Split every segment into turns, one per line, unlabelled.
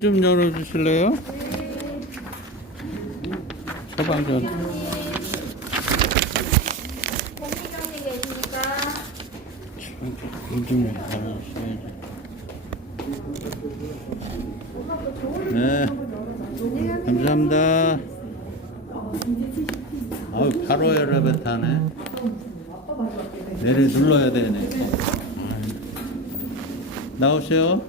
좀 열어주실래요? 처방전. 네. 감사합니다. 아유, 바로 열어뱉하네. 내려 눌러야 되네. 나오세요.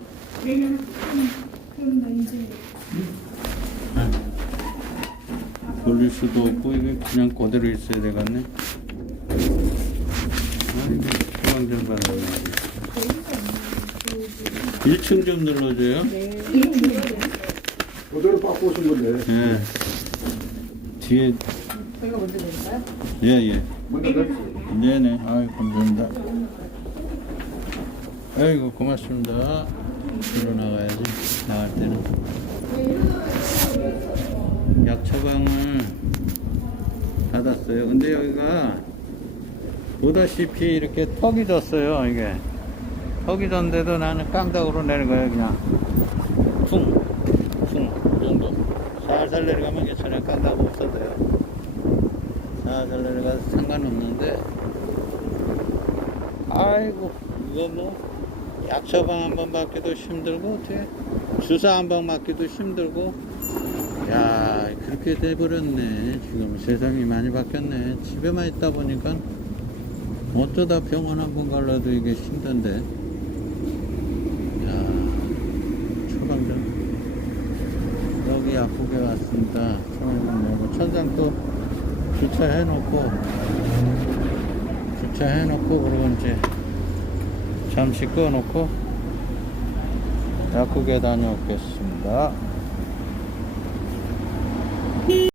돌릴 수도 없고 이게 그냥 그대로 있어야 되겠네. 아이고 소방전 받았네. 1층 좀 눌러줘요.
그대로 바꿔 오신 건데.
예. 뒤에.
저희가 먼저 드릴까요?
예, 예.
먼저.
네네. 아이, 감사합니다. 아이고, 고맙습니다. 들어 나가야지. 나갈 때는. 약 처방을 받았어요. 근데 여기가 보다시피 이렇게 턱이 졌어요. 이게. 턱이 졌는데도 나는 깡닥으로 내려가요. 그냥. 이 정도. 살살 내려가면 괜찮아요. 깡닥 없어도요. 살살 내려가서 상관없는데. 아이고, 이거 뭐. 약 처방 한 번 받기도 힘들고, 어떻게. 주사 한 번 맞기도 힘들고. 야, 그렇게 돼버렸네. 지금 세상이 많이 바뀌었네. 집에만 있다 보니까 어쩌다 병원 한 번 갈라도 이게 힘든데. 야, 처방전. 여기 약국에 왔습니다. 처방전 내고 천장 또 주차해 놓고, 주차해 놓고, 그러고 이제 잠시 꺼놓고 약국에 다녀오겠습니다.